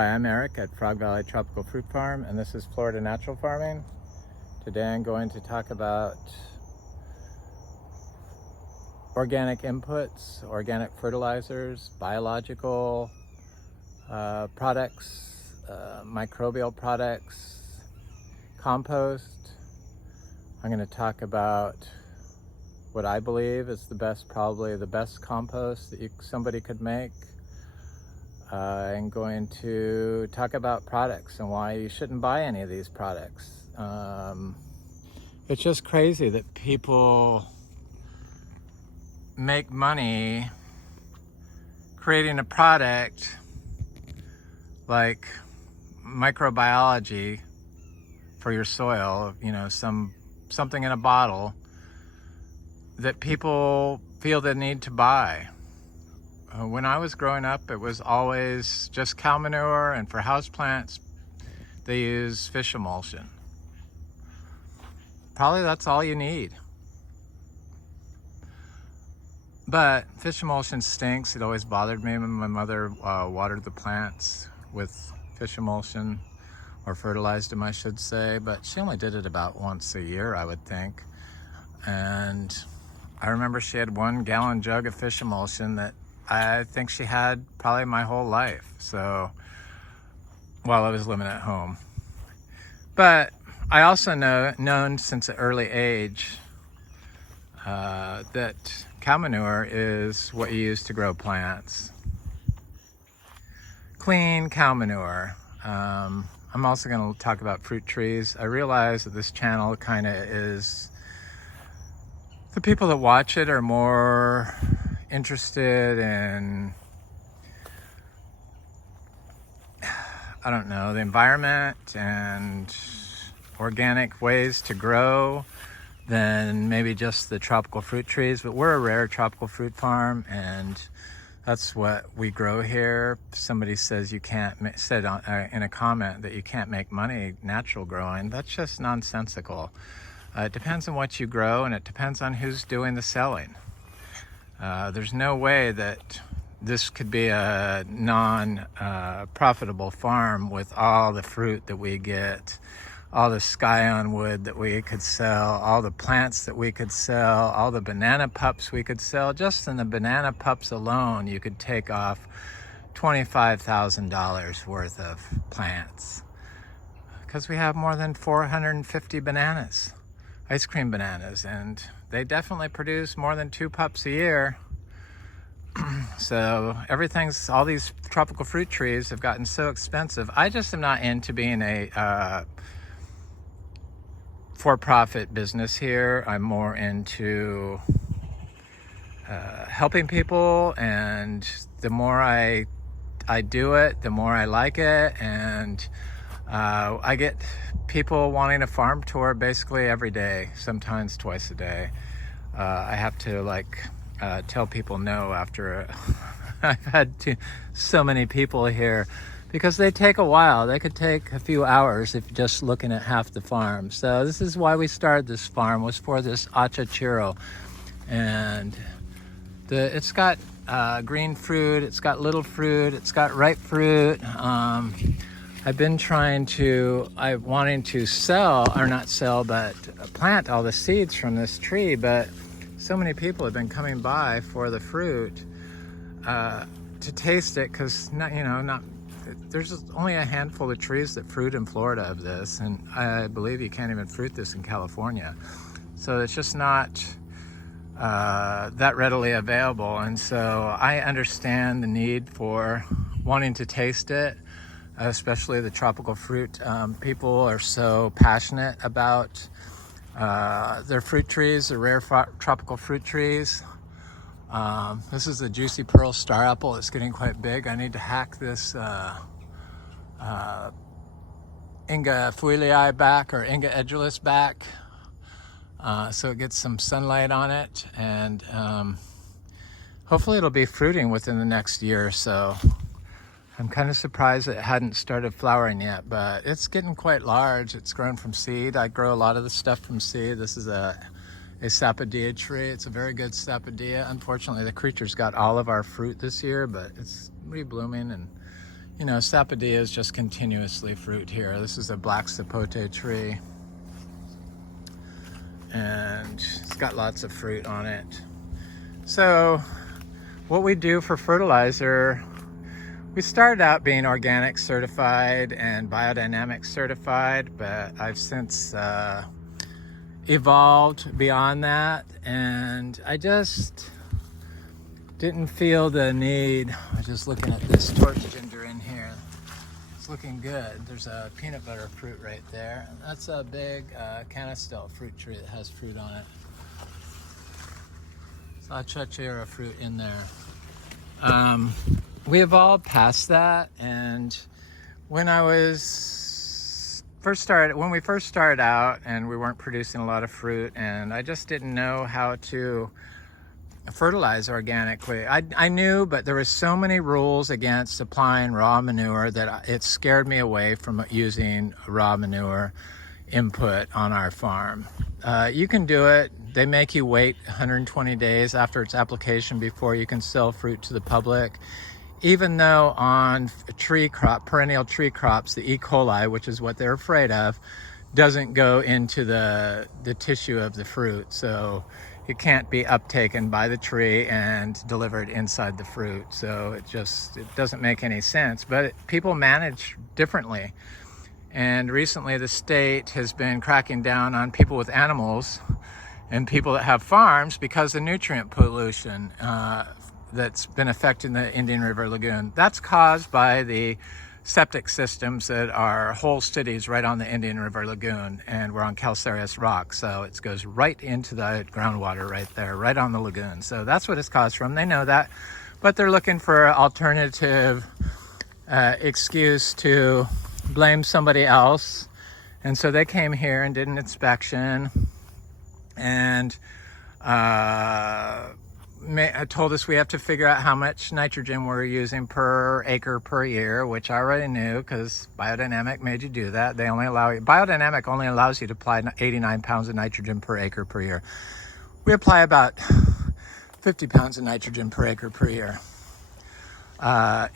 Hi, I'm Eric at Frog Valley Tropical Fruit Farm, and this is Florida Natural Farming. Today I'm going to talk about organic inputs, organic fertilizers, biological products, microbial products, compost. I'm going to talk about what I believe is probably the best compost that somebody could make. I'm going to talk about products and why you shouldn't buy any of these products. It's just crazy that people make money creating a product like microbiology for your soil, something in a bottle that people feel the need to buy. When I was growing up, it was always just cow manure, and for houseplants, they use fish emulsion. Probably that's all you need. But fish emulsion stinks. It always bothered me when my mother watered the plants with fish emulsion, or fertilized them, I should say. But she only did it about once a year, I would think. And I remember she had 1 gallon jug of fish emulsion that I think she had probably my whole life, so while I was living at home. But I also known since an early age that cow manure is what you use to grow plants. Clean cow manure. I'm also going to talk about fruit trees. I realize that this channel kind of is, the people that watch it are more interested in, I don't know, the environment and organic ways to grow than maybe just the tropical fruit trees. But we're a rare tropical fruit farm, and that's what we grow here. Somebody says you can't, said in a comment that you can't make money natural growing. That's just nonsensical. It depends on what you grow, and it depends on who's doing the selling. There's no way that this could be a non-profitable farm with all the fruit that we get, all the sky on wood that we could sell, all the plants that we could sell, all the banana pups we could sell. Just in the banana pups alone, you could take off $25,000 worth of plants, because we have more than 450 bananas, ice cream bananas, and they definitely produce more than 2 pups a year. So all these tropical fruit trees have gotten so expensive. I just am not into being a for-profit business here. I'm more into helping people, and the more I do it, the more I like it, and I get people wanting a farm tour basically every day, sometimes twice a day. I have to tell people no after I've had so many people here, because they take a while. They could take a few hours if you're just looking at half the farm. So this is why we started this farm, was for this achachiro. And it's got green fruit, it's got little fruit, it's got ripe fruit. I've been wanting to plant all the seeds from this tree, but so many people have been coming by for the fruit to taste it, because there's only a handful of trees that fruit in Florida of this, and I believe you can't even fruit this in California. So it's just not that readily available, and so I understand the need for wanting to taste it, especially the tropical fruit. People are so passionate about their fruit trees, the rare tropical fruit trees. This is the Juicy Pearl Star Apple. It's getting quite big. I need to hack this Inga Fuilii back, or Inga edulis back, so it gets some sunlight on it, and hopefully it'll be fruiting within the next year or so. I'm kind of surprised that it hadn't started flowering yet, but it's getting quite large. It's grown from seed. I grow a lot of the stuff from seed. This is a sapodilla tree. It's a very good sapodilla. Unfortunately, the creature's got all of our fruit this year, but it's reblooming, and You know, sapodias just continuously fruit here. This is a black sapote tree, and it's got lots of fruit on it. So what we do for fertilizer, we started out being organic certified and biodynamic certified, but I've since evolved beyond that, and I just didn't feel the need. I was just looking at this torch ginger in here. It's looking good. There's a peanut butter fruit right there. That's a big canistel fruit tree that has fruit on it. Chachera fruit in there. We evolved past that, and when we first started out, and we weren't producing a lot of fruit, and I just didn't know how to fertilize organically. I knew, but there was so many rules against applying raw manure that it scared me away from using raw manure input on our farm. You can do it. They make you wait 120 days after its application before you can sell fruit to the public. Even though on perennial tree crops, the E. coli, which is what they're afraid of, doesn't go into the tissue of the fruit. So it can't be uptaken by the tree and delivered inside the fruit. So it doesn't make any sense, but people manage differently. And recently the state has been cracking down on people with animals and people that have farms because of nutrient pollution that's been affecting the Indian River Lagoon. That's caused by the septic systems that are whole cities right on the Indian River Lagoon, and we're on calcareous rock, so it goes right into the groundwater right there, right on the lagoon. So that's what it's caused from. They know that, but they're looking for an alternative excuse to blame somebody else. And so they came here and did an inspection and told us we have to figure out how much nitrogen we're using per acre per year, which I already knew because biodynamic made you do that. Biodynamic only allows you to apply 89 pounds of nitrogen per acre per year. We apply about 50 pounds of nitrogen per acre per year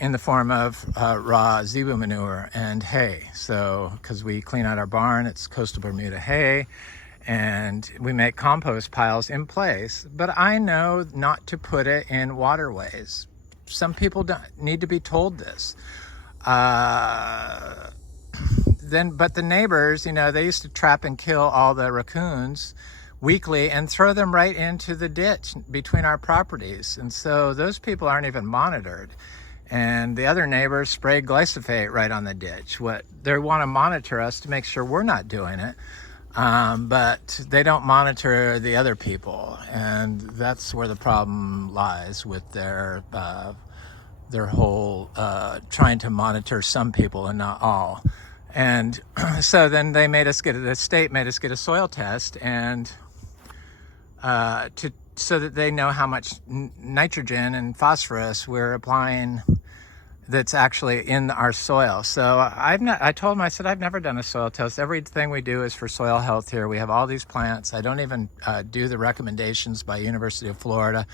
in the form of raw zebu manure and hay. So, because we clean out our barn, it's coastal Bermuda hay, and we make compost piles in place. But I know not to put it in waterways. Some people don't need to be told this. But the neighbors, they used to trap and kill all the raccoons weekly and throw them right into the ditch between our properties. And so those people aren't even monitored. And the other neighbors spray glyphosate right on the ditch. They want to monitor us to make sure we're not doing it. But they don't monitor the other people, and that's where the problem lies with their whole trying to monitor some people and not all. And so then the state made us get a soil test, and so that they know how much nitrogen and phosphorus we're applying that's actually in our soil. So I told them, I said, I've never done a soil test. Everything we do is for soil health here. We have all these plants. I don't even do the recommendations by University of Florida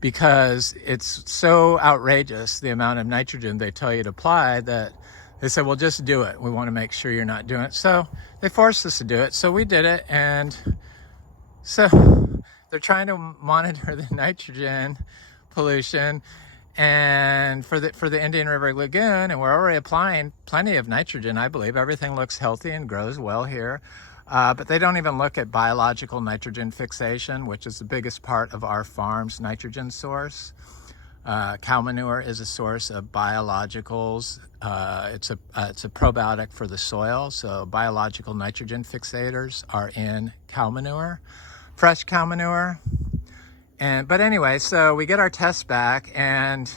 because it's so outrageous, the amount of nitrogen they tell you to apply, that they said, well, just do it. We want to make sure you're not doing it. So they forced us to do it. So we did it. And so they're trying to monitor the nitrogen pollution and for the Indian River Lagoon, and we're already applying plenty of nitrogen. I believe everything looks healthy and grows well here, but they don't even look at biological nitrogen fixation, which is the biggest part of our farm's nitrogen source. Cow manure is a source of biologicals. It's a probiotic for the soil, so biological nitrogen fixators are in cow manure, fresh cow manure. But anyway, so we get our tests back, and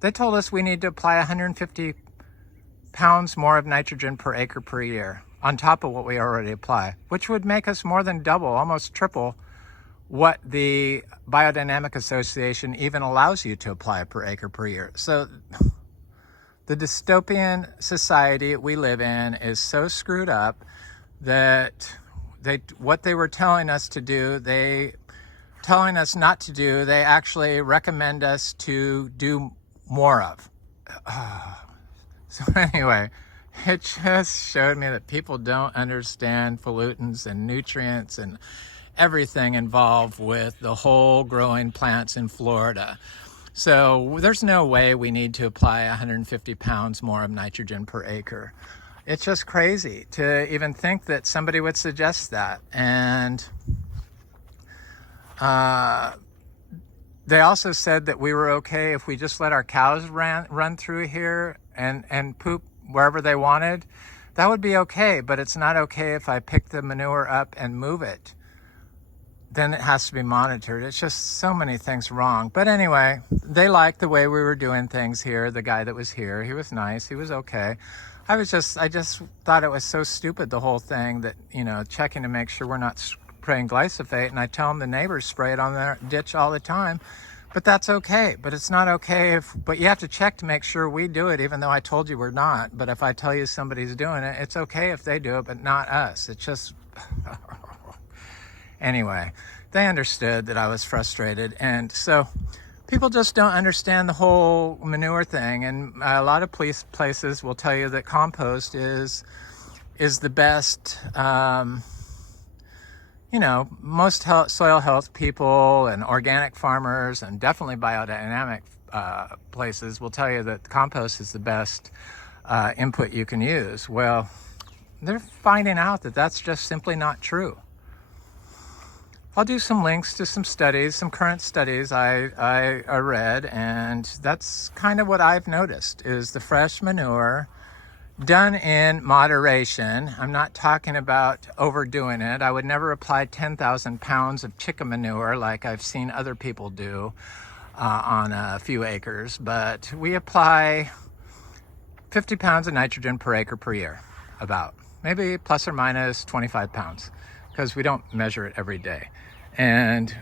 they told us we need to apply 150 pounds more of nitrogen per acre per year on top of what we already apply, which would make us more than double, almost triple what the Biodynamic Association even allows you to apply per acre per year. So the dystopian society we live in is so screwed up that what they were telling us to do, telling us not to do, they actually recommend us to do more of. So anyway, it just showed me that people don't understand pollutants and nutrients and everything involved with the whole growing plants in Florida. So there's no way we need to apply 150 pounds more of nitrogen per acre. It's just crazy to even think that somebody would suggest that. And they also said that we were okay if we just let our cows run through here and poop wherever they wanted. That would be okay, but it's not okay if I pick the manure up and move it. Then it has to be monitored. It's just so many things wrong. But anyway, they liked the way we were doing things here. The guy that was here, he was nice. He was okay. I just thought it was so stupid, the whole thing, that, you know, checking to make sure we're not spraying glyphosate. And I tell them the neighbors spray it on their ditch all the time. But that's okay. But it's not okay but you have to check to make sure we do it, even though I told you we're not. But if I tell you somebody's doing it, it's okay if they do it, but not us. It's just... Anyway, they understood that I was frustrated, and so people just don't understand the whole manure thing. And a lot of places will tell you that compost is the best. You know, most soil health people and organic farmers and definitely biodynamic places will tell you that compost is the best input you can use. Well, they're finding out that that's just simply not true. I'll do some links to some studies, some current studies I read, and that's kind of what I've noticed, is the fresh manure done in moderation. I'm not talking about overdoing it. I would never apply 10,000 pounds of chicken manure like I've seen other people do on a few acres, but we apply 50 pounds of nitrogen per acre per year, about, maybe plus or minus 25 pounds. Because we don't measure it every day. And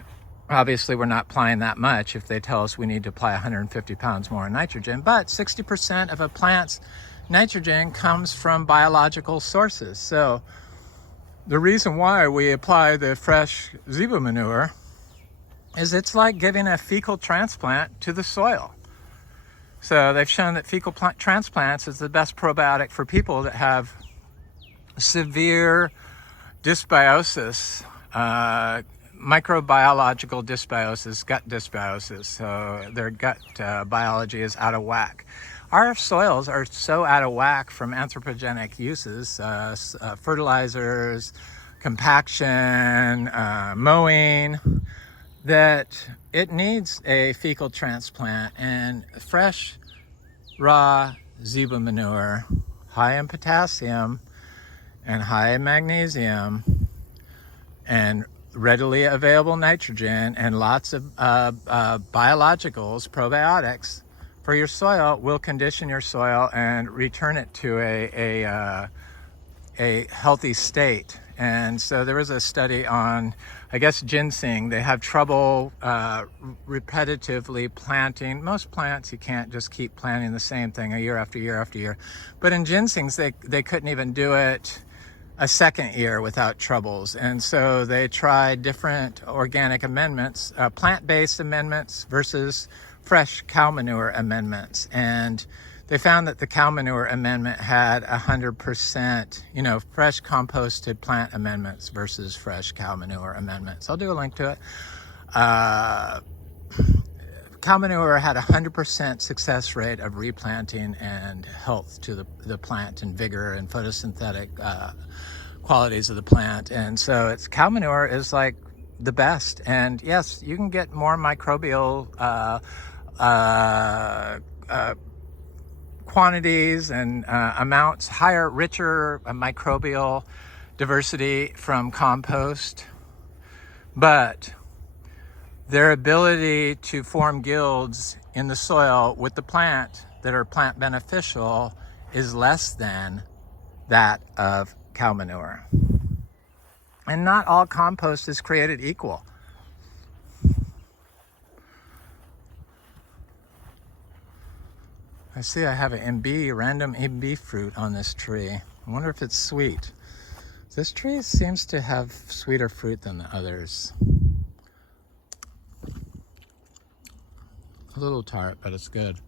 obviously we're not applying that much if they tell us we need to apply 150 pounds more of nitrogen. But 60% of a plant's nitrogen comes from biological sources. So the reason why we apply the fresh zebra manure is it's like giving a fecal transplant to the soil. So they've shown that fecal transplants is the best probiotic for people that have severe dysbiosis, microbiological dysbiosis, gut dysbiosis. So their gut biology is out of whack. Our soils are so out of whack from anthropogenic uses, fertilizers, compaction, mowing, that it needs a fecal transplant. And fresh, raw zebra manure, high in potassium and high in magnesium and readily available nitrogen and lots of biologicals, probiotics for your soil, will condition your soil and return it to a healthy state. And so there was a study on, I guess, ginseng. They have trouble repetitively planting. Most plants, you can't just keep planting the same thing year after year after year. But in ginsengs, they couldn't even do it a second year without troubles. And so they tried different organic amendments, plant-based amendments versus fresh cow manure amendments. And they found that the cow manure amendment had 100%, fresh composted plant amendments versus fresh cow manure amendments. I'll do a link to it. Cow manure had 100% success rate of replanting and health to the plant, and vigor and photosynthetic qualities of the plant. And so cow manure is like the best. And yes, you can get more microbial quantities and amounts, higher, richer microbial diversity from compost, but their ability to form guilds in the soil with the plant that are plant beneficial is less than that of cow manure. And not all compost is created equal. I see I have an random MB fruit on this tree. I wonder if it's sweet. This tree seems to have sweeter fruit than the others. A little tart, but it's good.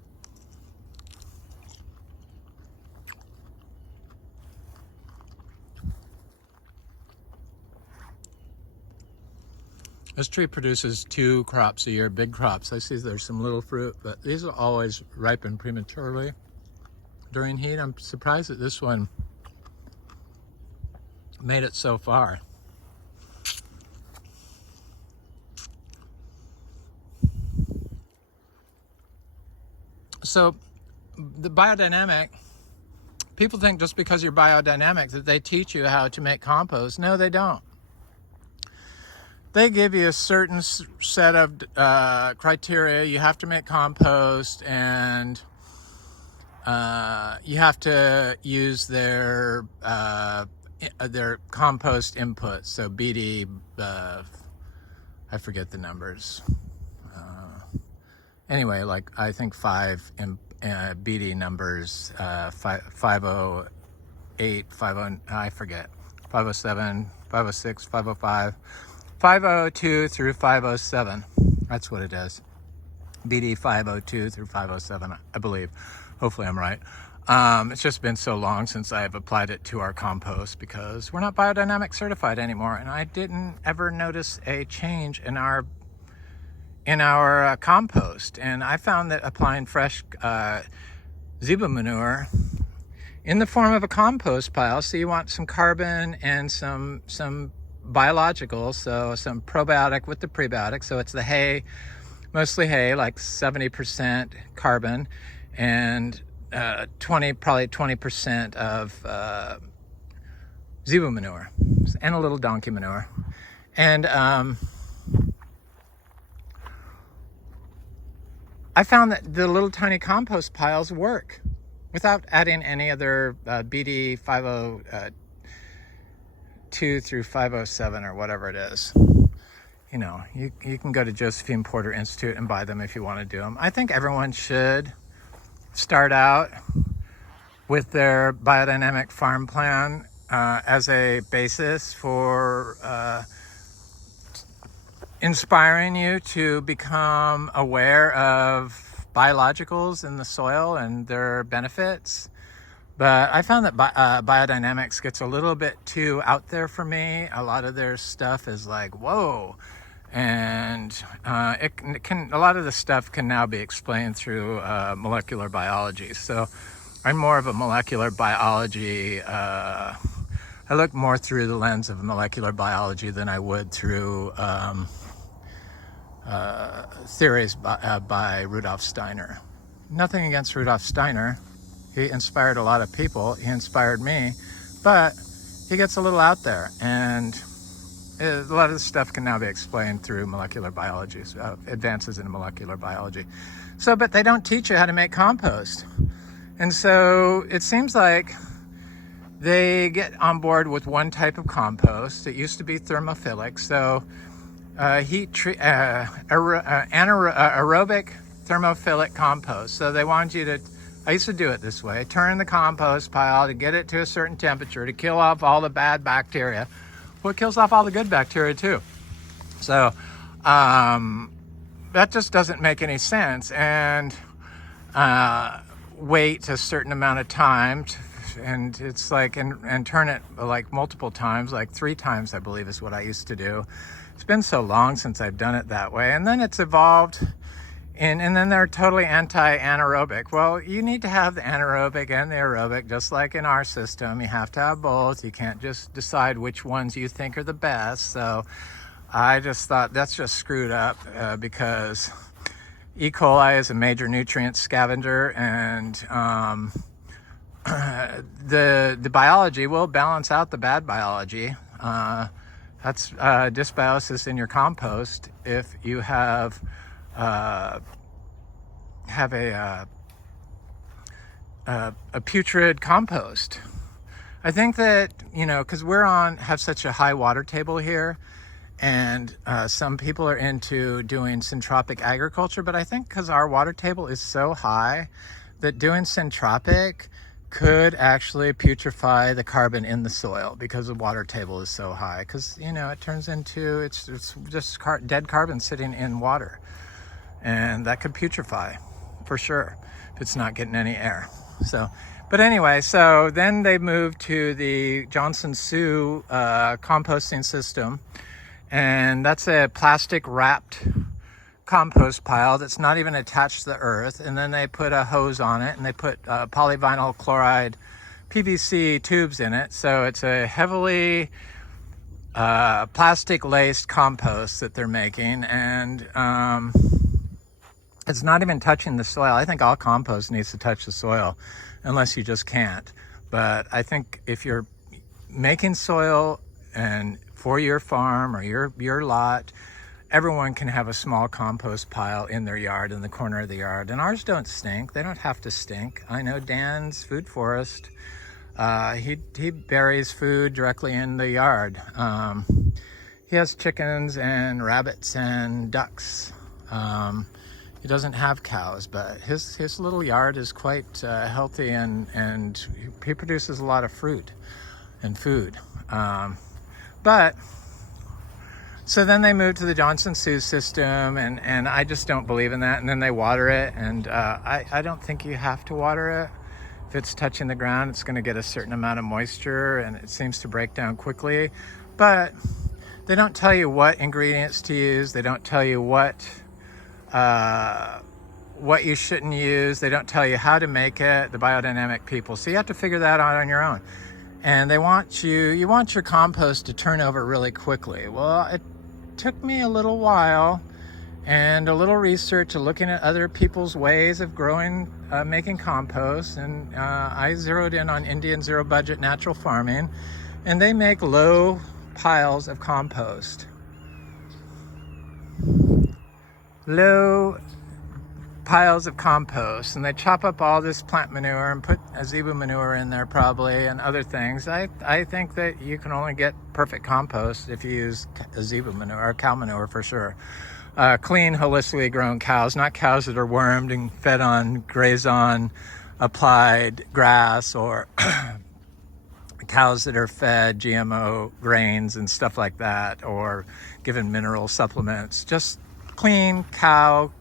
This tree produces 2 crops a year, big crops. I see there's some little fruit, but these will always ripen prematurely during heat. I'm surprised that this one made it so far. So the biodynamic, people think just because you're biodynamic that they teach you how to make compost. No, they don't. They give you a certain set of criteria. You have to make compost, and you have to use their compost inputs. So BD, I forget the numbers. Anyway, like I think 5 BD numbers, 508, 50, I forget, 507, 506, 505, 502 through 507. That's what it is. BD 502 through 507, I believe. Hopefully I'm right. It's just been so long since I've applied it to our compost because we're not biodynamic certified anymore, and I didn't ever notice a change in our compost. And I found that applying fresh zebra manure in the form of a compost pile, so you want some carbon and some biological, so some probiotic with the prebiotic, so it's the hay, mostly hay, like 70% carbon, and probably 20% of zebra manure, and a little donkey manure. And I found that the little tiny compost piles work without adding any other BD 502 through 507 or whatever it is. You know, you can go to Josephine Porter Institute and buy them if you want to do them. I think everyone should start out with their biodynamic farm plan as a basis for inspiring you to become aware of biologicals in the soil and their benefits. But I found that biodynamics gets a little bit too out there for me. A lot of their stuff is like, whoa. And a lot of the stuff can now be explained through molecular biology. So I'm more of a molecular biology. I look more through the lens of molecular biology than I would through theories by Rudolf Steiner. Nothing against Rudolf Steiner. He inspired a lot of people. He inspired me, but he gets a little out there, and a lot of this stuff can now be explained through molecular biology, advances in molecular biology. So, but they don't teach you how to make compost. And so it seems like they get on board with one type of compost. It used to be thermophilic, so aerobic thermophilic compost. So they want you to, I used to do it this way, turn the compost pile to get it to a certain temperature to kill off all the bad bacteria. Well, it kills off all the good bacteria too. So that just doesn't make any sense. And wait a certain amount of time and it's like, and turn it like multiple times, like 3 times, I believe is what I used to do. It's been so long since I've done it that way. And then it's evolved and then they're totally anti-anaerobic. Well, you need to have the anaerobic and the aerobic, just like in our system. You have to have both. You can't just decide which ones you think are the best. So I just thought that's just screwed up because E. coli is a major nutrient scavenger, and the biology will balance out the bad biology. That's dysbiosis in your compost if you have a putrid compost. I think that, you know, because have such a high water table here, and some people are into doing syntropic agriculture, but I think because our water table is so high that doing syntropic could actually putrefy the carbon in the soil because the water table is so high. Because, you know, it turns into, it's just dead carbon sitting in water. And that could putrefy for sure if it's not getting any air. So, but anyway, so then they moved to the Johnson Sioux composting system. And that's a plastic wrapped compost pile that's not even attached to the earth. And then they put a hose on it, and they put polyvinyl chloride PVC tubes in it. So it's a heavily plastic laced compost that they're making. And it's not even touching the soil. I think all compost needs to touch the soil, unless you just can't. But I think if you're making soil and for your farm or your lot, everyone can have a small compost pile in their yard, in the corner of the yard. And ours don't stink. They don't have to stink. I know Dan's Food Forest, he buries food directly in the yard. He has chickens and rabbits and ducks. He doesn't have cows, but his little yard is quite healthy, and he produces a lot of fruit and food. But so then they moved to the Johnson-Su system, and I just don't believe in that. And then they water it, and I don't think you have to water it. If it's touching the ground, it's going to get a certain amount of moisture, and it seems to break down quickly. But they don't tell you what ingredients to use. They don't tell you what you shouldn't use. They don't tell you how to make it, the biodynamic people. So you have to figure that out on your own. And you want your compost to turn over really quickly. Well, it took me a little while and a little research, looking at other people's ways of growing, making compost. And I zeroed in on Indian zero budget natural farming, and they make low piles of compost. Low piles of compost, and they chop up all this plant manure and put a zebu manure in there probably, and other things. I think that you can only get perfect compost if you use a zebu manure or cow manure for sure. Clean, holistically grown cows, not cows that are wormed and fed on, grazed on, applied grass, or cows that are fed GMO grains and stuff like that, or given mineral supplements. Just clean cow,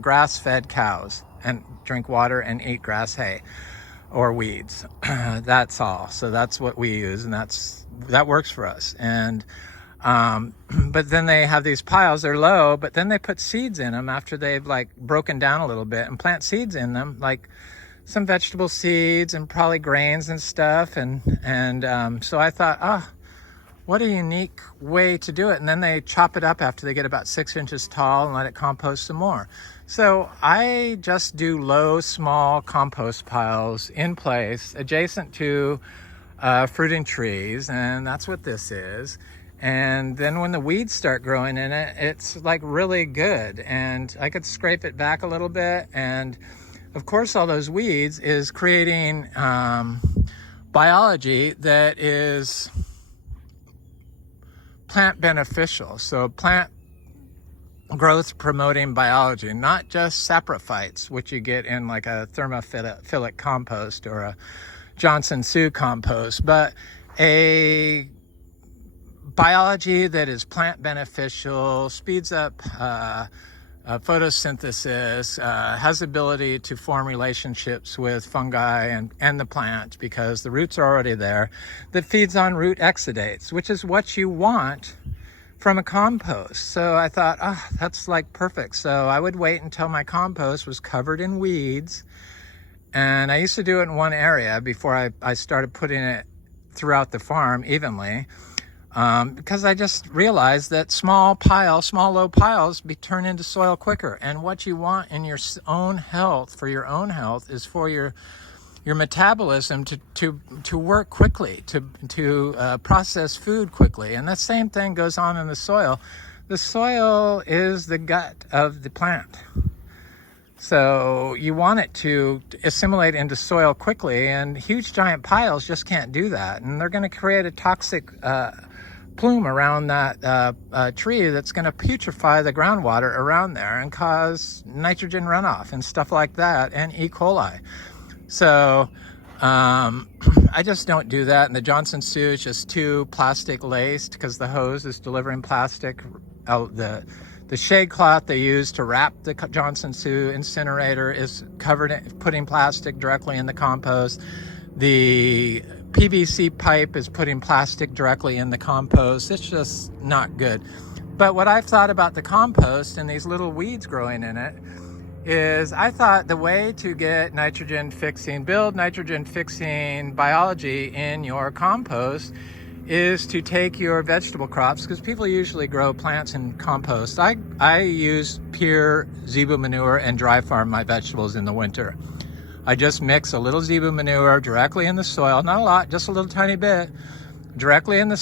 grass-fed cows, and drink water and eat grass hay or weeds. That's all. So that's what we use, and that works for us. And but then they have these piles. They're low, but then they put seeds in them after they've like broken down a little bit, and plant seeds in them, like some vegetable seeds and probably grains and stuff. And so I thought, what a unique way to do it. And then they chop it up after they get about 6 inches tall and let it compost some more. So I just do low, small compost piles in place adjacent to fruiting trees. And that's what this is. And then when the weeds start growing in it, it's like really good. And I could scrape it back a little bit. And of course, all those weeds is creating biology that is plant beneficial. So plant growth promoting biology, not just saprophytes, which you get in like a thermophilic compost or a Johnson-Su compost, but a biology that is plant beneficial, speeds up photosynthesis, has the ability to form relationships with fungi and the plant, because the roots are already there, that feeds on root exudates, which is what you want from a compost. So I thought, that's like perfect. So I would wait until my compost was covered in weeds. And I used to do it in one area before I started putting it throughout the farm evenly. Because I just realized that small low piles turn into soil quicker. And what you want in your own health, for your own health, is for your metabolism to work quickly, to process food quickly. And the same thing goes on in the soil. The soil is the gut of the plant. So you want it to assimilate into soil quickly, and huge giant piles just can't do that. And they're going to create a toxic plume around that tree that's going to putrefy the groundwater around there and cause nitrogen runoff and stuff like that, and E. coli. So I just don't do that. And the Johnson-Su is just too plastic laced, because the hose is delivering plastic. The shade cloth they use to wrap the Johnson-Su incinerator is covered in putting plastic directly in the compost. The PVC pipe is putting plastic directly in the compost. It's just not good. But what I've thought about the compost and these little weeds growing in it is I thought the way to get build nitrogen fixing biology in your compost is to take your vegetable crops, because people usually grow plants in compost. I use pure zebu manure and dry farm my vegetables in the winter. I just mix a little zebu manure directly in the soil, not a lot, just a little tiny bit, directly in the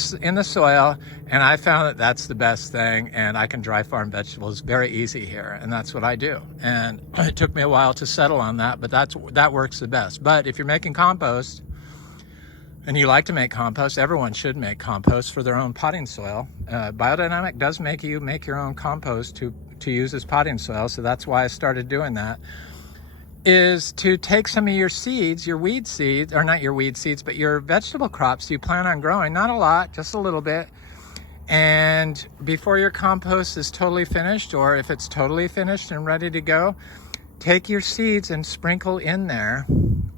soil, and I found that that's the best thing, and I can dry farm vegetables very easy here, and that's what I do. And it took me a while to settle on that, but that works the best. But if you're making compost and you like to make compost, everyone should make compost for their own potting soil. Biodynamic does make you make your own compost to use as potting soil, so that's why I started doing that. Is to take some of your seeds, your weed seeds, or not your weed seeds, but your vegetable crops you plan on growing, not a lot, just a little bit, and before your compost is totally finished, or if it's totally finished and ready to go, take your seeds and sprinkle in there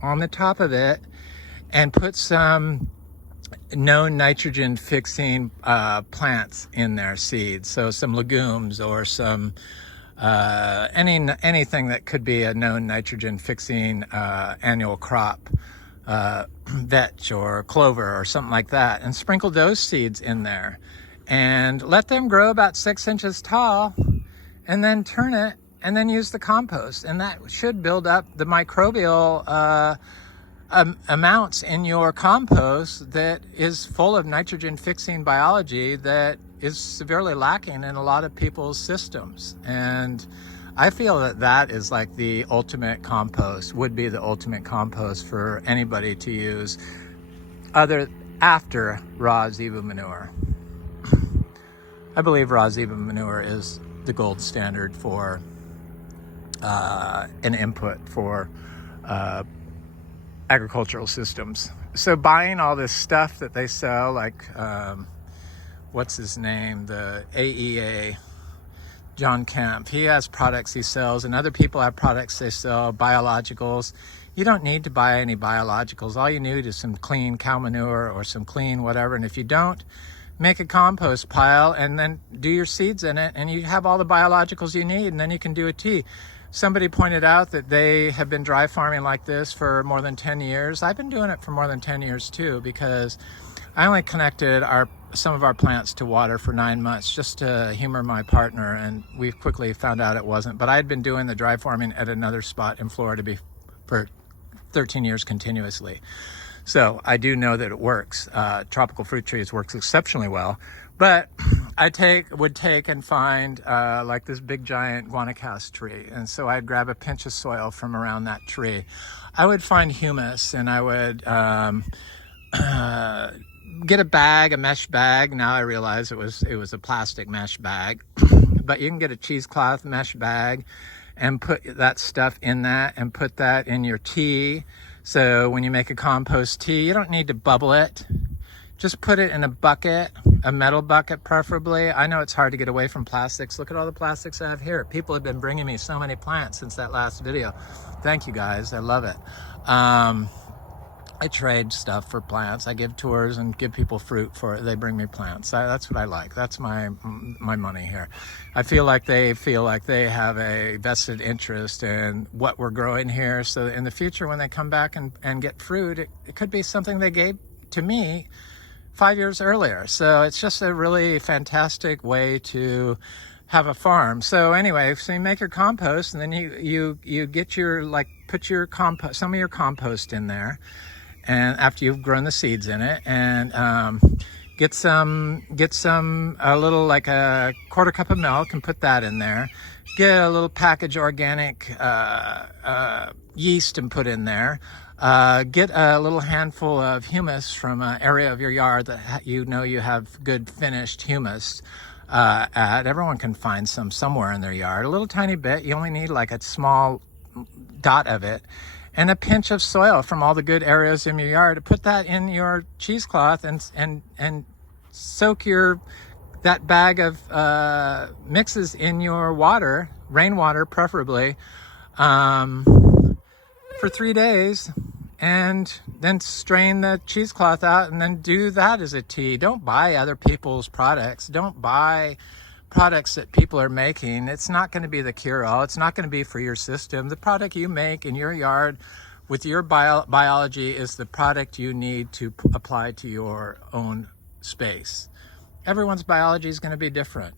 on the top of it, and put some known nitrogen fixing plants in their seeds, so some legumes or some anything that could be a known nitrogen fixing annual crop, vetch or clover or something like that, and sprinkle those seeds in there and let them grow about 6 inches tall, and then turn it and then use the compost, and that should build up the microbial amounts in your compost that is full of nitrogen fixing biology that is severely lacking in a lot of people's systems. And I feel that is like the ultimate compost, would be the ultimate compost for anybody to use after raw zebu manure. I believe raw zebu manure is the gold standard for an input for agricultural systems. So buying all this stuff that they sell, like what's his name, the AEA, John Kemp, he has products he sells, and other people have products they sell, biologicals. You don't need to buy any biologicals. All you need is some clean cow manure or some clean whatever, and if you don't, make a compost pile and then do your seeds in it, and you have all the biologicals you need, and then you can do a tea. Somebody pointed out that they have been dry farming like this for more than 10 years. I've been doing it for more than 10 years too, because I only connected some of our plants to water for 9 months just to humor my partner, and we quickly found out it wasn't. But I'd been doing the dry farming at another spot in Florida for 13 years continuously. So I do know that it works. Tropical fruit trees works exceptionally well. But I would take and find like this big giant guanacaste tree, and so I'd grab a pinch of soil from around that tree. I would find humus, and I would get a mesh bag. Now I realize it was a plastic mesh bag, but you can get a cheesecloth mesh bag and put that stuff in that, and put that in your tea. So when you make a compost tea, you don't need to bubble it. Just put it in a bucket, a metal bucket preferably. I know it's hard to get away from plastics. Look at all the plastics I have here. People have been bringing me so many plants since that last video. Thank you guys, I love it. I trade stuff for plants. I give tours and give people fruit for it. They bring me plants. That's what I like. That's my money here. I feel like they have a vested interest in what we're growing here. So in the future, when they come back and get fruit, it could be something they gave to me 5 years earlier. So it's just a really fantastic way to have a farm. So anyway, so you make your compost, and then you get put your compost, some of your compost in there, and after you've grown the seeds in it, and get a little, like a quarter cup of milk, and put that in there. Get a little package organic yeast and put in there. Get a little handful of humus from an area of your yard that you have good finished humus at. Everyone can find some somewhere in their yard. A little tiny bit. You only need like a small dot of it. And a pinch of soil from all the good areas in your yard. Put that in your cheesecloth and soak that bag of mixes in your water, rainwater preferably, for 3 days, and then strain the cheesecloth out, and then do that as a tea. Don't buy other people's products. Don't buy products that people are making, it's not going to be the cure-all. It's not going to be for your system. The product you make in your yard with your biology is the product you need to apply to your own space. Everyone's biology is going to be different.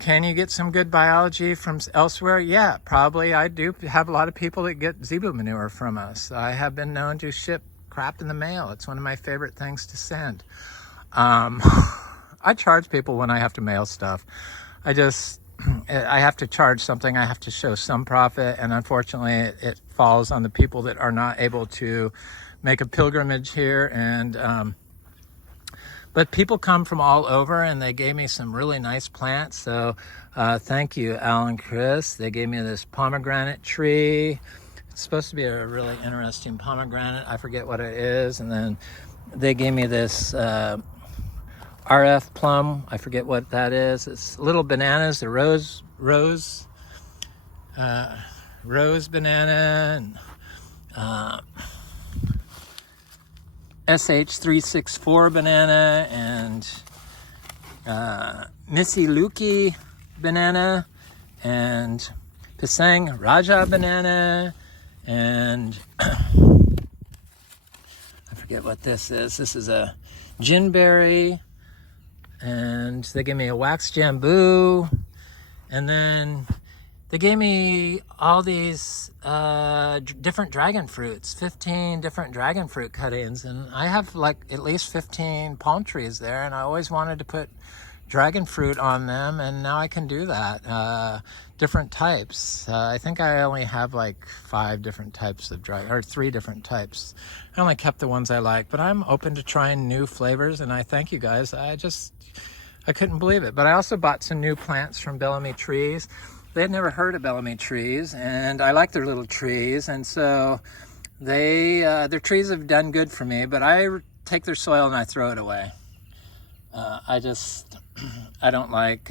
Can you get some good biology from elsewhere? Yeah, probably. I do have a lot of people that get zebu manure from us. I have been known to ship crap in the mail. It's one of my favorite things to send. I charge people when I have to mail stuff. I have to charge something. I have to show some profit, and unfortunately it falls on the people that are not able to make a pilgrimage here. And but people come from all over, and they gave me some really nice plants. So thank you, Al and Chris. They gave me this pomegranate tree. It's supposed to be a really interesting pomegranate. I forget what it is. And then they gave me this RF plum. I forget what that is. It's little bananas, the rose banana, and SH364 banana, and Missy Luki banana, and Pisang Raja banana, and I forget what this is. This is a ginberry, and they gave me a wax jambu, and then they gave me all these different dragon fruits, 15 different dragon fruit cuttings. And I have like at least 15 palm trees there, and I always wanted to put dragon fruit on them, and now I can do that. Different types. I think I only have like 5 different types of or 3 different types. I only kept the ones I like, but I'm open to trying new flavors, and I thank you guys. I couldn't believe it. But I also bought some new plants from Bellamy Trees. They had never heard of Bellamy Trees, and I like their little trees, and so their trees have done good for me, but I take their soil and I throw it away. I don't like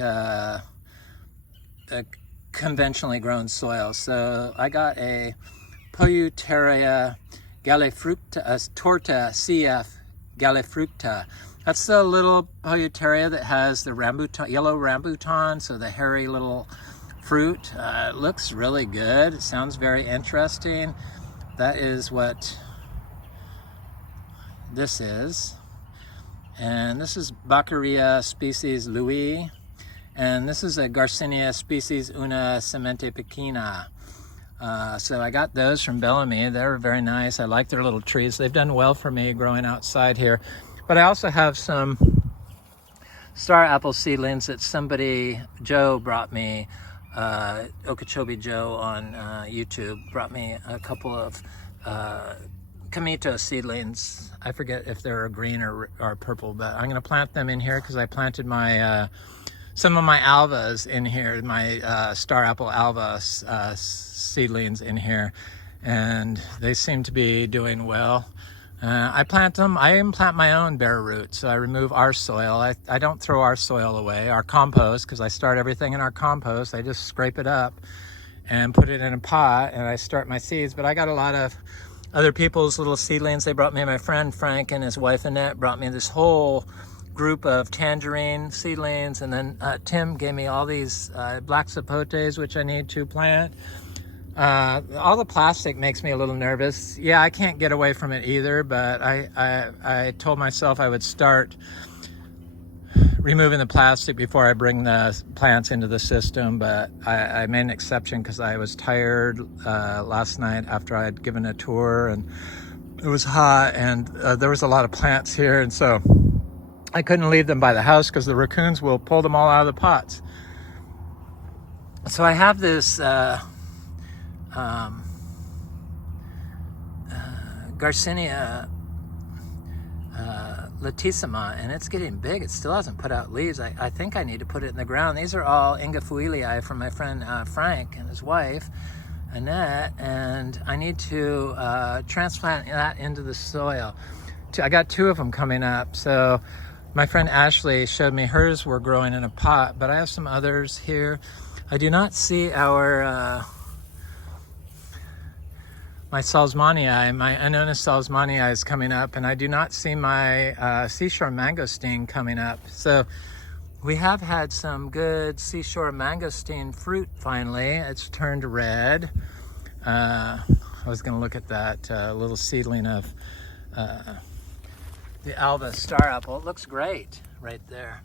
conventionally grown soil. So I got a Poiuteria gallifructa, torta CF gallifructa. That's the little Poiuteria that has the yellow rambutan, so the hairy little fruit. It looks really good. It sounds very interesting. That is what this is. And this is Baccaria species Louis. And this is a Garcinia species Una Semente Pequena. So I got those from Bellamy. They're very nice. I like their little trees. They've done well for me growing outside here. But I also have some star apple seedlings that Joe brought me. Okeechobee Joe on YouTube brought me a couple of Kamito seedlings. I forget if they're green or purple, but I'm going to plant them in here because I planted my some of my alvas in here, my star apple alva seedlings in here, and they seem to be doing well. I plant them. I even plant my own bare root, so I remove our soil. I don't throw our soil away, our compost, because I start everything in our compost. I just scrape it up and put it in a pot, and I start my seeds. But I got a lot of other people's little seedlings. They brought me, my friend Frank and his wife Annette brought me this whole group of tangerine seedlings, and then Tim gave me all these black sapotes, which I need to plant. All the plastic makes me a little nervous. Yeah, I can't get away from it either, but I told myself I would start removing the plastic before I bring the plants into the system, but I made an exception because I was tired last night after I had given a tour, and it was hot, and there was a lot of plants here, and so I couldn't leave them by the house because the raccoons will pull them all out of the pots. So I have this Garcinia latissima, and it's getting big. It still hasn't put out leaves. I think I need to put it in the ground. These are all Ingafuilii from my friend Frank and his wife Annette, and I need to transplant that into the soil. I got 2 of them coming up. So my friend Ashley showed me hers were growing in a pot, but I have some others here. I do not see our my salzmanii, my Anonis salzmanii is coming up, and I do not see my seashore mangosteen coming up. So We have had some good seashore mangosteen fruit finally. It's turned red. I was going to look at that little seedling of the Alba star apple. It looks great right there.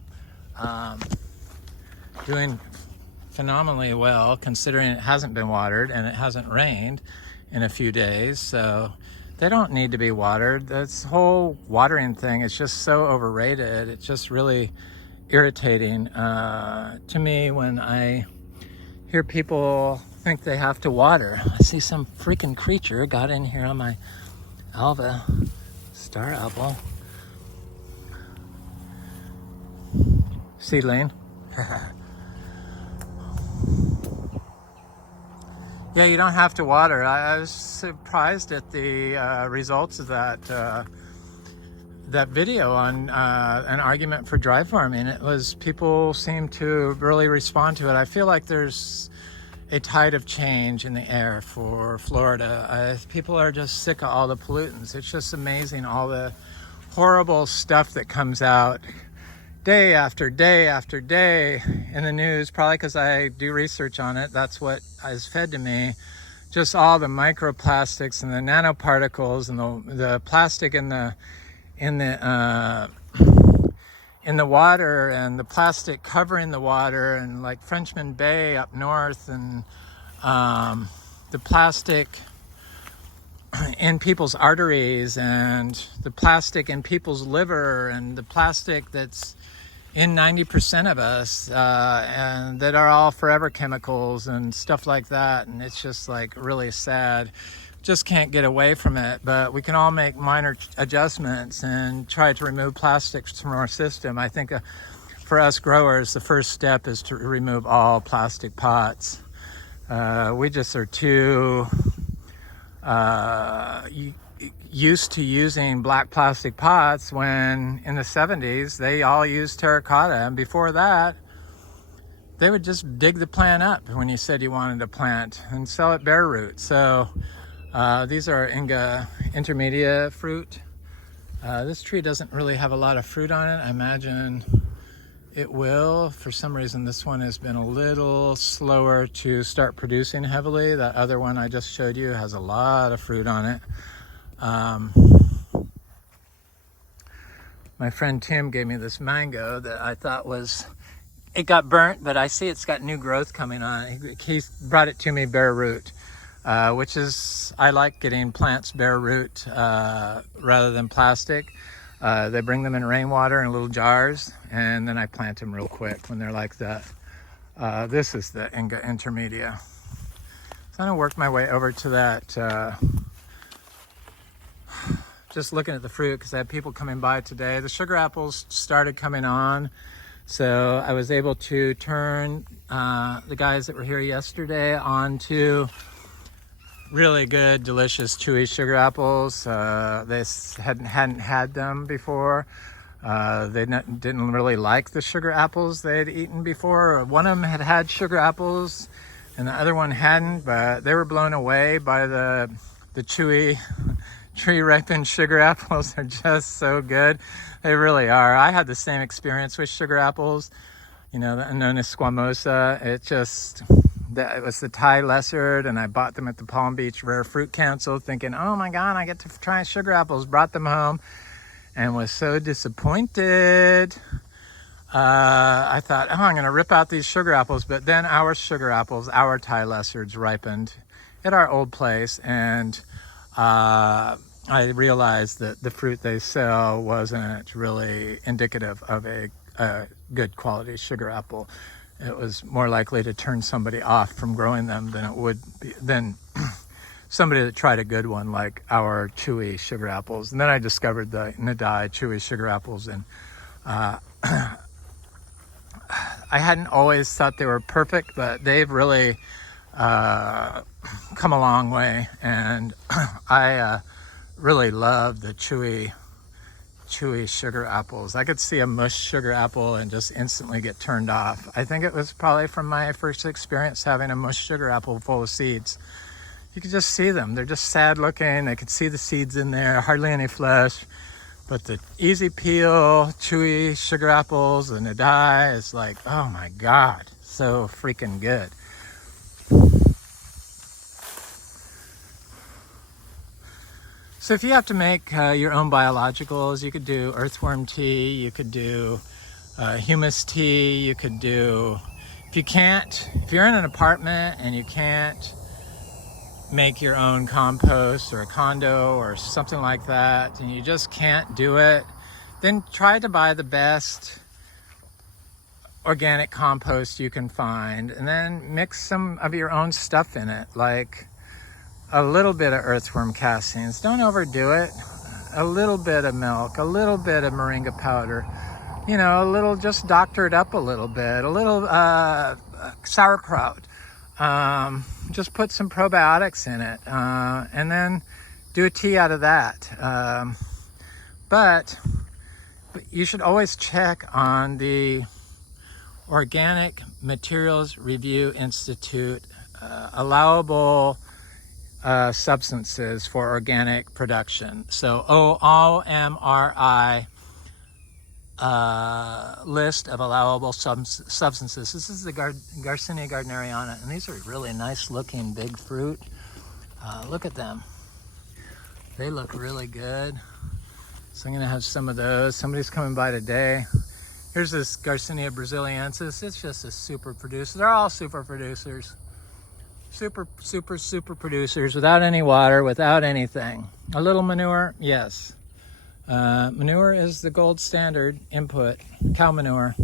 Doing phenomenally well considering it hasn't been watered and it hasn't rained in a few days. So they don't need to be watered. This whole watering thing is just so overrated. It's just really irritating to me when I hear people think they have to water. I see some freaking creature got in here on my Alba star apple seedling. Yeah, you don't have to water. I was surprised at the results of that video on an argument for dry farming. It was, people seem to really respond to it. I feel like there's a tide of change in the air for Florida. People are just sick of all the pollutants. It's just amazing, all the horrible stuff that comes out day after day after day in the news, probably because I do research on it. That's what is fed to me. Just all the microplastics and the nanoparticles and the plastic in the water, and the plastic covering the water, and like Frenchman Bay up north, and the plastic in people's arteries, and the plastic in people's liver, and the plastic that's in 90% of us, and that are all forever chemicals and stuff like that. And it's just like really sad. Just can't get away from it, but we can all make minor adjustments and try to remove plastics from our system. I think for us growers, the first step is to remove all plastic pots. We just are too used to using black plastic pots, when in the 70s they all used terracotta, and before that they would just dig the plant up when you said you wanted to plant and sell it bare root. So these are Inga intermedia fruit. This tree doesn't really have a lot of fruit on it. I imagine it will. For some reason this one has been a little slower to start producing heavily. That other one I just showed you has a lot of fruit on it. My friend Tim gave me this mango that I thought it got burnt, but I see it's got new growth coming on it. He brought it to me bare root, which is, I like getting plants bare root rather than plastic. They bring them in rainwater in little jars, and then I plant them real quick when they're like that. This is the Inga intermedia. So I'm gonna work my way over to that. Just looking at the fruit because I had people coming by today. The sugar apples started coming on, so I was able to turn the guys that were here yesterday onto really good, delicious, chewy sugar apples. They hadn't had them before. They didn't really like the sugar apples they had eaten before. One of them had sugar apples and the other one hadn't, but they were blown away by the chewy tree ripened sugar apples. Are just so good. They really are. I had the same experience with sugar apples, known as squamosa. It was the Thai lizard, and I bought them at the Palm Beach Rare Fruit Council thinking, oh my God, I get to try sugar apples. Brought them home and was so disappointed. I thought, I'm going to rip out these sugar apples, but then our sugar apples, our Thai lizards, ripened at our old place, and I realized that the fruit they sell wasn't really indicative of a good quality sugar apple. It was more likely to turn somebody off from growing them than it would be than somebody that tried a good one like our chewy sugar apples. And then I discovered the Nadai chewy sugar apples, and I hadn't always thought they were perfect, but they've really come a long way, and I really love the chewy sugar apples. I could see a mush sugar apple and just instantly get turned off. I think it was probably from my first experience having a mush sugar apple full of seeds. You could just see them. They're just sad looking. I could see the seeds in there, hardly any flesh. But the easy peel, chewy sugar apples and Nadai is like, oh my God, so freaking good. So if you have to make your own biologicals, you could do earthworm tea, you could do humus tea, you could do, if you're in an apartment and you can't make your own compost or a condo or something like that, and you just can't do it, then try to buy the best organic compost you can find, and then mix some of your own stuff in it, like a little bit of earthworm castings. Don't overdo it. A little bit of milk, a little bit of moringa powder, you know, a little, just doctor it up a little bit, a little sauerkraut. Just put some probiotics in it, and then do a tea out of that. But you should always check on the Organic Materials Review Institute allowable substances for organic production. So OMRI list of allowable substances. This is the Garcinia gardneriana, and these are really nice looking big fruit. Look at them. They look really good. So I'm gonna have some of those. Somebody's coming by today. Here's this Garcinia brasiliensis. It's just a super producer. They're all super producers. Super producers without any water, without anything. A little manure, yes. Manure is the gold standard input. Cow manure.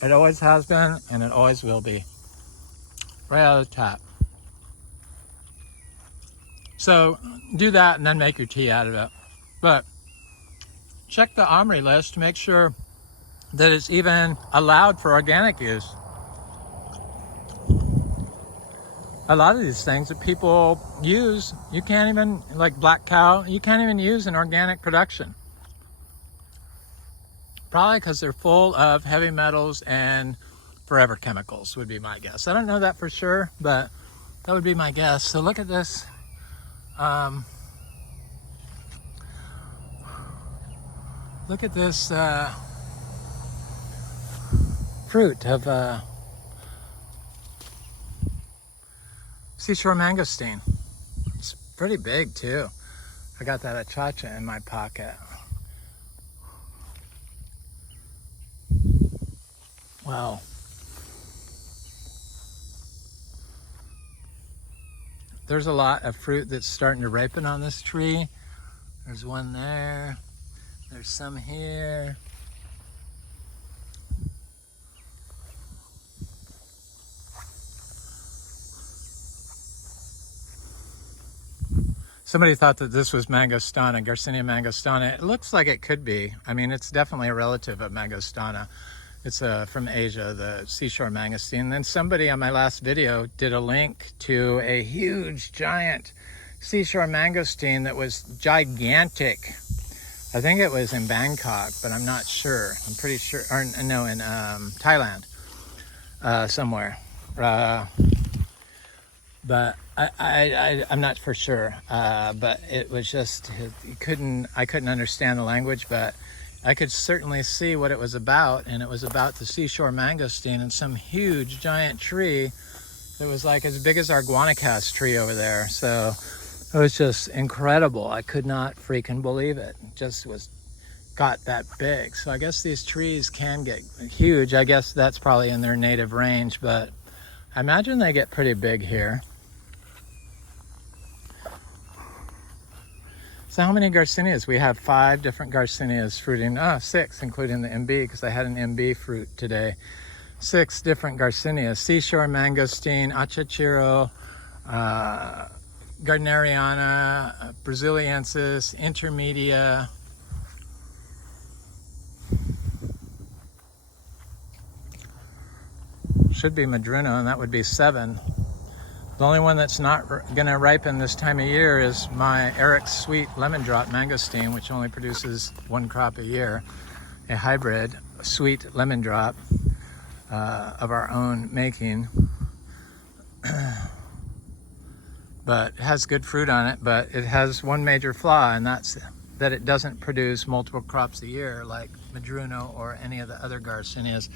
It always has been, and it always will be. Right out of the tap. So do that and then make your tea out of it. But check the OMRI list to make sure that it's even allowed for organic use. A lot of these things that people use, you can't even, like black cow, you can't even use in organic production. Probably because they're full of heavy metals and forever chemicals would be my guess. I don't know that for sure, but that would be my guess. So look at this. Look at this fruit of seashore mangosteen. It's pretty big too. I got that achacha in my pocket. Wow. There's a lot of fruit that's starting to ripen on this tree. There's one there. There's some here. Somebody thought that this was mangostana, Garcinia mangostana. It looks like it could be. I mean, it's definitely a relative of mangostana. It's from Asia, the seashore mangosteen. Then somebody on my last video did a link to a huge, giant seashore mangosteen that was gigantic. I think it was in Bangkok, but I'm not sure. I'm pretty sure, or no, in Thailand, somewhere. But I'm not for sure. But it was just, I couldn't understand the language, but I could certainly see what it was about, and it was about the seashore mangosteen and some huge giant tree that was like as big as our guanacaste tree over there. So it was just incredible. I could not freaking believe it. It just got that big. So I guess these trees can get huge. I guess that's probably in their native range, but I imagine they get pretty big here. So how many Garcinias? We have 5 different Garcinias fruiting. 6, including the MB, because I had an MB fruit today. 6 different Garcinias. Seashore mangosteen, achachiro, gardneriana, brasiliensis, intermedia. Should be madrino, and that would be 7. The only one that's not going to ripen this time of year is my Eric's Sweet Lemon Drop Mangosteen, which only produces 1 crop a year, a hybrid sweet lemon drop of our own making. but it has good fruit on it. But it has one major flaw, and that's that it doesn't produce multiple crops a year like madruno or any of the other garcinias.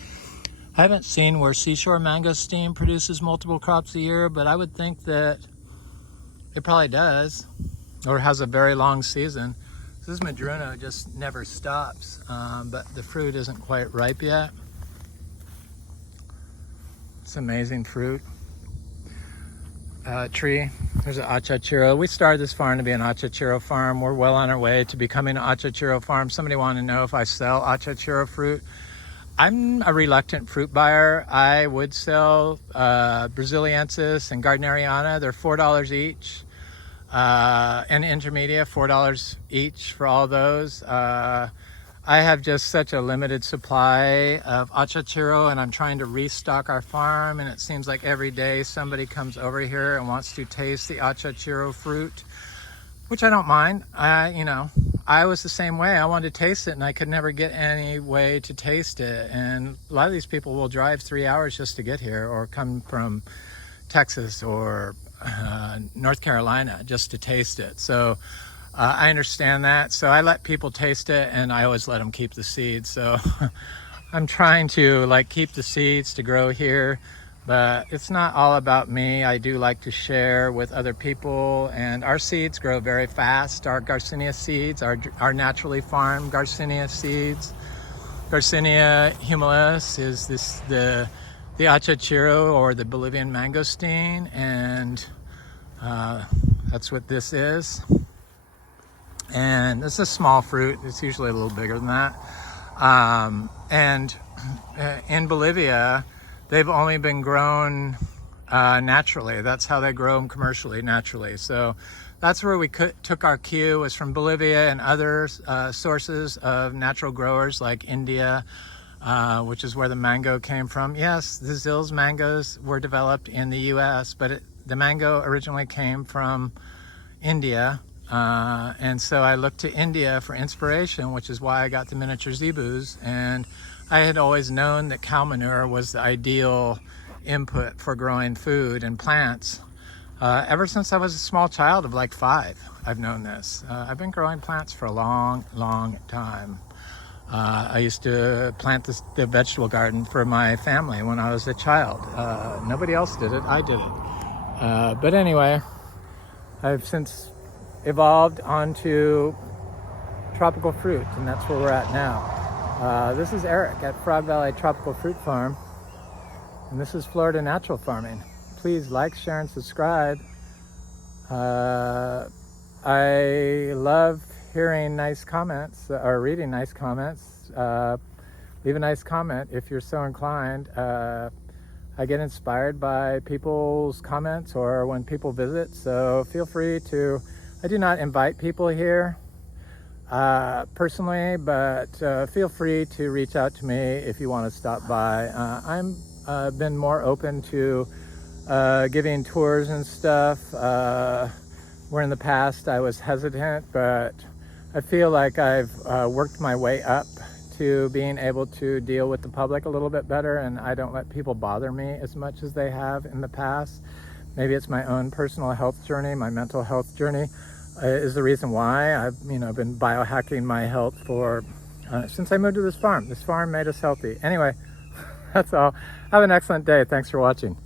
I haven't seen where seashore mangosteen produces multiple crops a year, but I would think that it probably does, or has a very long season. This madruno just never stops, but the fruit isn't quite ripe yet. It's amazing fruit. Tree. There's an achachiro. We started this farm to be an achachiro farm. We're well on our way to becoming an achachiro farm. Somebody wanted to know if I sell achachiro fruit. I'm a reluctant fruit buyer. I would sell Braziliensis and Gardneriana. They're $4 each. And intermedia, $4 each for all those. I have just such a limited supply of achachiro, and I'm trying to restock our farm, and it seems like every day somebody comes over here and wants to taste the achachiro fruit, which I don't mind. I was the same way. I wanted to taste it, and I could never get any way to taste it. And a lot of these people will drive 3 hours just to get here, or come from Texas or North Carolina just to taste it. So I understand that. So I let people taste it, and I always let them keep the seeds. So I'm trying to keep the seeds to grow here, but it's not all about me. I do like to share with other people, and our seeds grow very fast. Our Garcinia seeds, our naturally farmed Garcinia seeds. Garcinia humilis is the achachiro, or the Bolivian mangosteen, and that's what this is. And this is a small fruit. It's usually a little bigger than that. In Bolivia, they've only been grown naturally. That's how they grow them commercially, naturally. So that's where we took our cue, was from Bolivia and other sources of natural growers like India, which is where the mango came from. Yes, the Zills mangoes were developed in the US, but the mango originally came from India. And so I looked to India for inspiration, which is why I got the miniature zebus. And I had always known that cow manure was the ideal input for growing food and plants. Ever since I was a small child of 5, I've known this. I've been growing plants for a long, long time. I used to plant the vegetable garden for my family when I was a child. Nobody else did it, I did it. But anyway, I've since evolved onto tropical fruit, and that's where we're at now. This is Eric at Frog Valley Tropical Fruit Farm, and this is Florida Natural Farming. Please like, share, and subscribe. I love hearing nice comments, or reading nice comments. Leave a nice comment if you're so inclined. I get inspired by people's comments or when people visit, so feel free to. I do not invite people here personally, but feel free to reach out to me if you want to stop by. I'm been more open to giving tours and stuff, where in the past I was hesitant, but I feel like I've worked my way up to being able to deal with the public a little bit better, and I don't let people bother me as much as they have in the past. Maybe it's my own personal health journey, my mental health journey is the reason why I've been biohacking my health for since I moved to this farm. This farm made us healthy. Anyway, that's all. Have an excellent day. Thanks for watching.